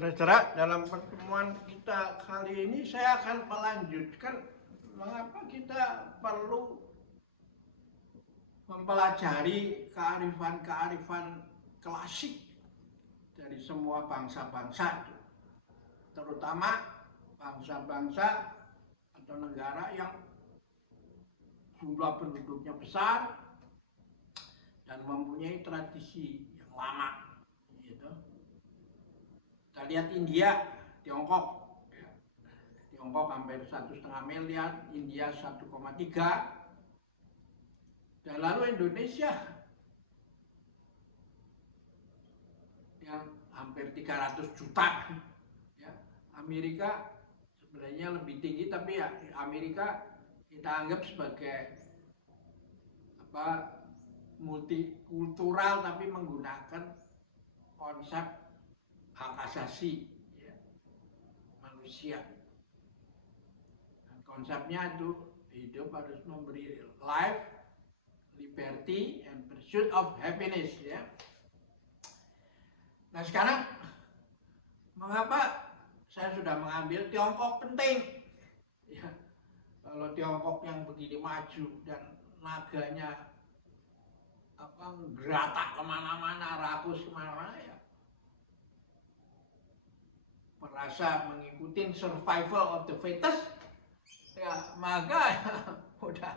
Saudara, dalam pertemuan kita kali ini saya akan melanjutkan mengapa kita perlu mempelajari kearifan-kearifan klasik dari semua bangsa-bangsa, terutama bangsa-bangsa atau negara yang jumlah penduduknya besar dan mempunyai tradisi yang lama. Kita lihat India, Tiongkok. Tiongkok hampir 1,5 miliar, India 1,3, dan lalu Indonesia yang hampir 300 juta. Ya, Amerika sebenarnya lebih tinggi, tapi ya Amerika kita anggap sebagai multikultural, tapi menggunakan konsep hak asasi ya, manusia. Dan konsepnya itu hidup harus memberi life, liberty, and pursuit of happiness ya. Nah sekarang mengapa saya sudah mengambil Tiongkok penting ya. Kalau Tiongkok yang begini maju dan naganya geratak kemana-mana, rakus kemana-mana ya, merasa mengikuti survival of the fittest ya, maka udah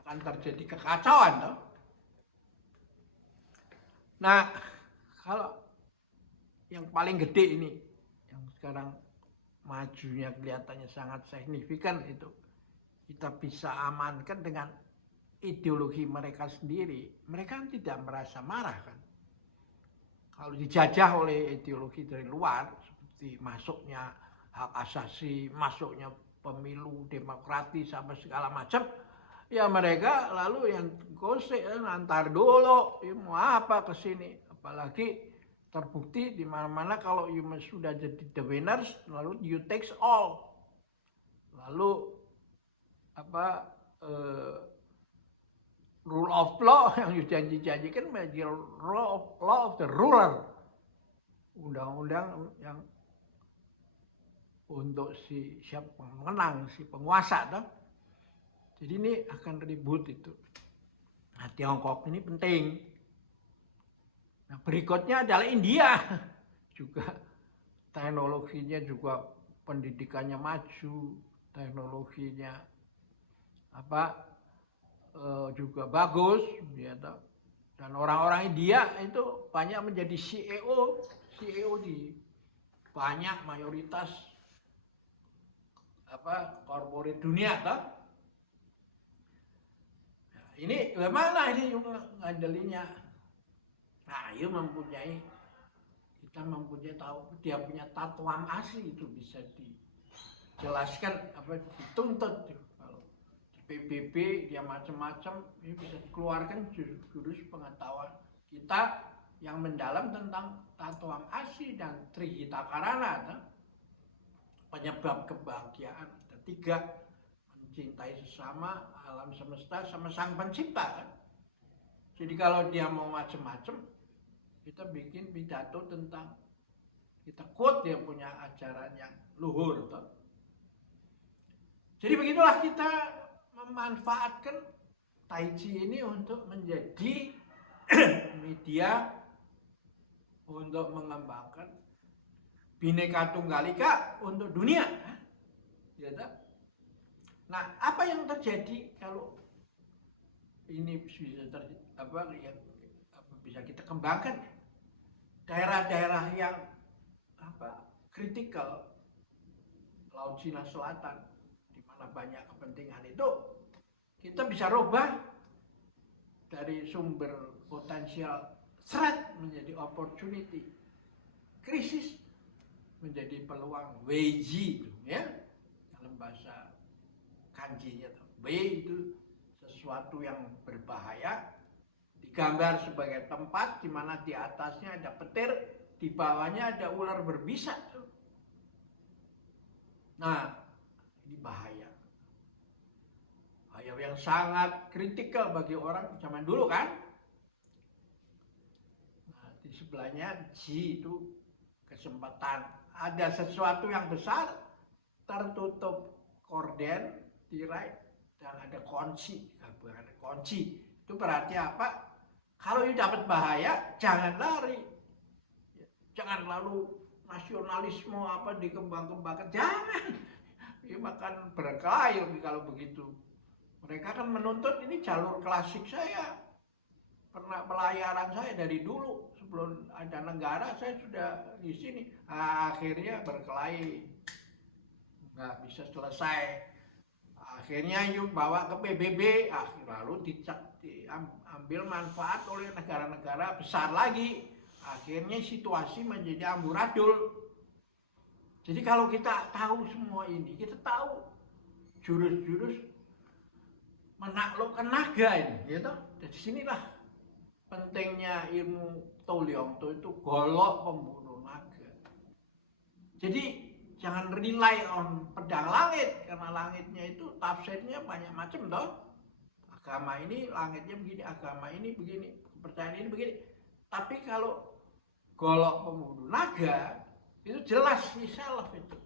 akan terjadi kekacauan toh. Nah kalau yang paling gede ini yang sekarang majunya kelihatannya sangat signifikan, itu kita bisa amankan dengan ideologi mereka sendiri. Mereka tidak merasa marah kan kalau dijajah oleh ideologi dari luar, seperti masuknya hak asasi, masuknya pemilu demokratis sama segala macam. Ya mereka lalu yang gosek, antar dulu, ya mau apa ke sini. Apalagi terbukti di mana-mana kalau you sudah jadi the winners, lalu you takes all. Lalu rule of law yang dijanji-janjikan menjadi law of the ruler, undang-undang yang untuk siapa menang, si penguasa toh. Jadi ini akan ribut itu. Nah Tiongkok ini penting. Nah berikutnya adalah India, juga teknologinya juga, pendidikannya maju, teknologinya juga bagus ya, dan orang-orang India itu banyak menjadi CEO di banyak mayoritas korporat dunia toh. Nah, ini bagaimana ini ngandelinya? Nah, kita mempunyai tahu dia punya tatuan asli, itu bisa dijelaskan dituntut. PBB dia macam-macam, ini bisa dikeluarkan jurus pengetahuan kita yang mendalam tentang tatuan asi dan trihita karana, penyebab kebahagiaan. Ada 3, mencintai sesama, alam semesta, sama sang pencipta kan. Jadi kalau dia mau macam-macam, kita bikin pidato tentang, kita quote dia punya ajaran yang luhur toh. Jadi begitulah kita memanfaatkan Tai Chi ini untuk menjadi media untuk mengembangkan Bhinneka Tunggal Ika untuk dunia. Ya, nah, apa yang terjadi kalau ini bisa kita kembangkan? Daerah-daerah yang kritikal, Laut Cina Selatan, di mana banyak kepentingan itu, kita bisa rubah dari sumber potensial threat menjadi opportunity, krisis menjadi peluang, Weiji itu ya, dalam bahasa kanjinya Wei itu sesuatu yang berbahaya, digambar sebagai tempat di mana di atasnya ada petir, di bawahnya ada ular berbisa. Nah, ini bahaya yang sangat kritikal bagi orang zaman dulu kan. Nah, di sebelahnya Ji itu kesempatan ada sesuatu yang besar, tertutup korden, tirai, dan ada kunci, gabungan kunci. Itu berarti apa? Kalau you dapat bahaya, jangan lari. Jangan lalu nasionalisme apa dikembang-kembangkan. Jangan. Ini makan berkelahi kalau begitu. Mereka kan menuntut ini jalur klasik saya. Pernah pelayaran saya dari dulu. Sebelum ada negara saya sudah di sini. Nah, akhirnya berkelahi. Nggak bisa selesai. Akhirnya yuk bawa ke PBB. Lalu diambil manfaat oleh negara-negara besar lagi. Akhirnya situasi menjadi amburadul. Jadi kalau kita tahu semua ini, kita tahu jurus-jurus menaklukkan naga ini, gitu. Dari sinilah pentingnya ilmu Tolyongto itu golok pembunuh naga. Jadi jangan rely on pedang langit, karena langitnya itu tafsirnya banyak macam toh. Agama ini langitnya begini, agama ini begini, kepercayaan ini begini. Tapi kalau golok pembunuh naga itu jelas self itu.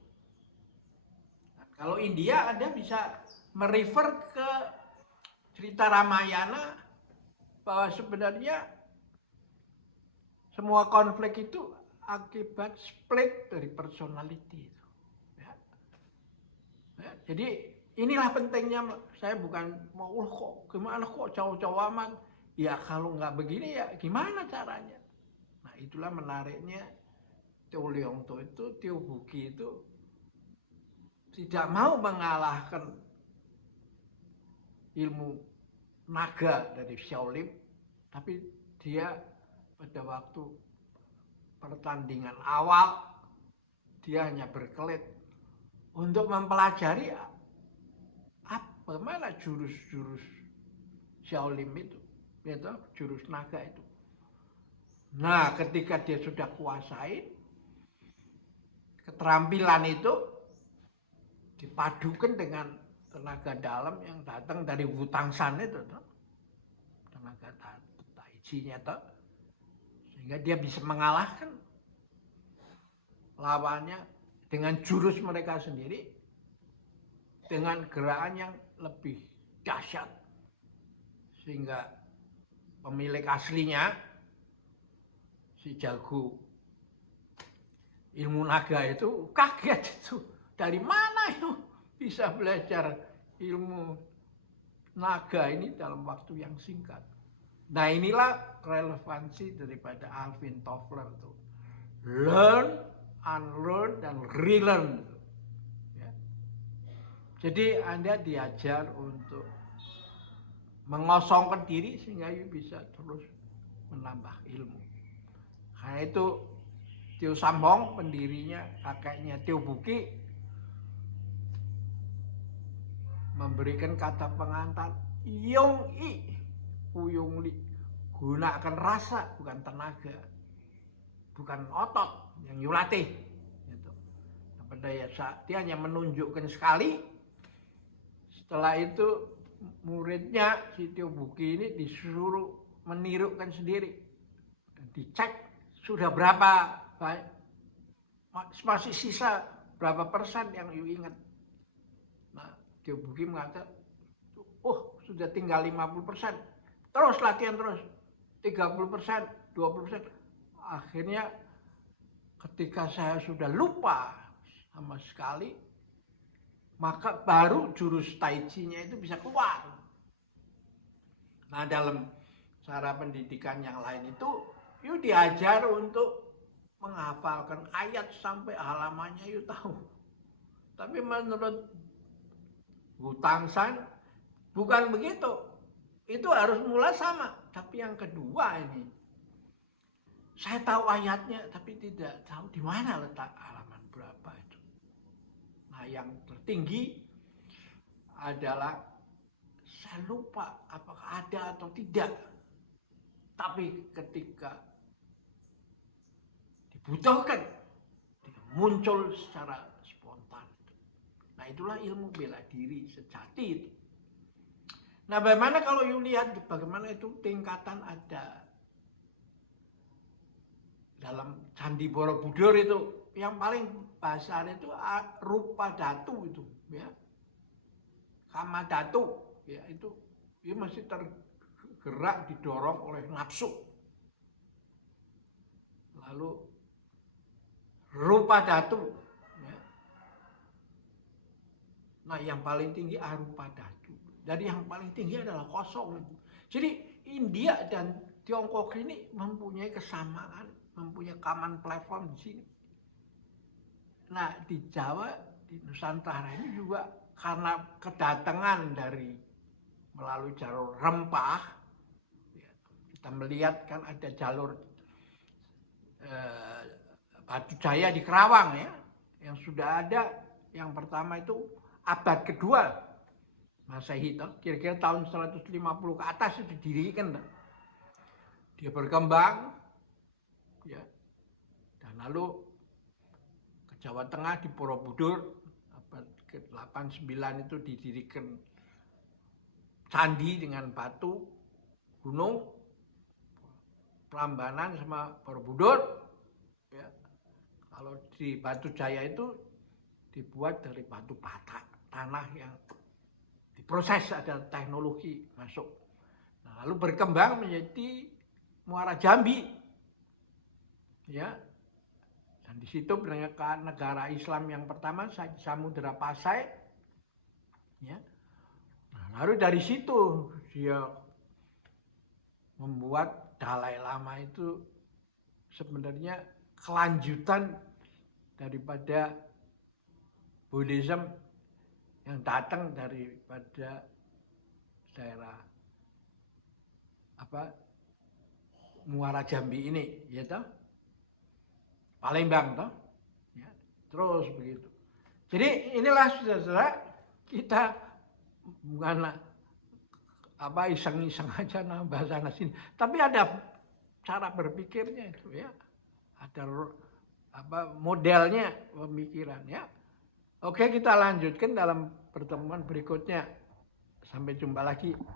Nah, kalau India Anda bisa merefer ke cerita Ramayana bahwa sebenarnya semua konflik itu akibat split dari personality itu. Ya, jadi inilah pentingnya, saya bukan mau kok gimana kok jauh-jauh aman. Ya kalau nggak begini ya gimana caranya. Nah itulah menariknya Tolyongto itu, Tteokbokki itu tidak mau mengalahkan ilmu naga dari Shaolin, tapi dia pada waktu pertandingan awal dia hanya berkelit untuk mempelajari bagaimana jurus-jurus Shaolin itu, yaitu jurus naga itu. Nah, ketika dia sudah kuasai keterampilan itu, dipadukan dengan tenaga dalam yang datang dari Wutangsan itu, tenaga Tai Chi-nya itu, sehingga dia bisa mengalahkan lawannya dengan jurus mereka sendiri, dengan gerakan yang lebih dahsyat, sehingga pemilik aslinya si jago ilmu naga itu kaget itu, dari mana itu bisa belajar ilmu naga ini dalam waktu yang singkat. Nah inilah relevansi daripada Alvin Toffler itu, learn, unlearn, dan relearn. Ya. Jadi Anda diajar untuk mengosongkan diri sehingga bisa terus menambah ilmu. Karena itu Tio Samhong, pendirinya, kakeknya Tteokbokki, memberikan kata pengantar Yong I, Uyung Li, gunakan rasa bukan tenaga, bukan otot yang yulatih. Gitu. Pada saat dia hanya menunjukkan sekali, setelah itu muridnya si Tteokbokki ini disuruh menirukan sendiri, dan dicek sudah berapa, masih sisa berapa persen yang you ingat. Nah, Tteokbokki mengatakan, sudah tinggal 50%. Terus latihan terus, 30%, 20%. Akhirnya ketika saya sudah lupa sama sekali, maka baru jurus Tai Chi-nya itu bisa keluar. Nah, dalam cara pendidikan yang lain itu, you diajar untuk menghafalkan ayat sampai halamannya you tahu. Tapi menurut Wutangsan bukan begitu. Itu harus mulai sama. Tapi yang kedua ini, saya tahu ayatnya tapi tidak tahu di mana letak halaman berapa itu. Nah, yang tertinggi adalah saya lupa apakah ada atau tidak. Tapi ketika dibutuhkan, muncul secara spontan. Nah, itulah ilmu bela diri sejati itu. Nah, bagaimana kalau you lihat bagaimana itu tingkatan ada dalam Candi Borobudur itu yang paling bahasanya itu rupa datu itu, ya, kama datu, ya itu dia masih tergerak didorong oleh nafsu. Lalu rupa datu, ya. Nah yang paling tinggi arupa datu. Jadi yang paling tinggi adalah kosong. Jadi India dan Tiongkok ini mempunyai kesamaan, mempunyai common platform di sini. Nah di Jawa, di Nusantara ini juga karena kedatangan dari melalui jalur rempah, ya, kita melihat kan ada jalur Batu Jaya di Kerawang, ya, yang sudah ada. Yang pertama itu abad kedua Masehi, kira-kira tahun 150 ke atas itu didirikan. Dia berkembang, ya, dan lalu ke Jawa Tengah di Borobudur abad ke-8-9 itu didirikan candi dengan batu gunung Prambanan sama Borobudur, ya. Kalau di Batu Jaya itu dibuat dari batu bata, tanah yang diproses, ada teknologi masuk. Nah, lalu berkembang menjadi Muara Jambi, ya, dan di situ merupakan negara Islam yang pertama, Samudra Pasai, ya. Nah, lalu dari situ dia membuat Dalai Lama itu sebenarnya kelanjutan daripada Buddhism yang datang daripada daerah Muara Jambi ini, ya toh, Palembang toh, ya, terus begitu. Jadi inilah saudara, kita bukan iseng-iseng aja nambah sana sini, tapi ada cara berpikirnya itu, ya, ada modelnya pemikiran, ya. Oke, kita lanjutkan dalam pertemuan berikutnya. Sampai jumpa lagi.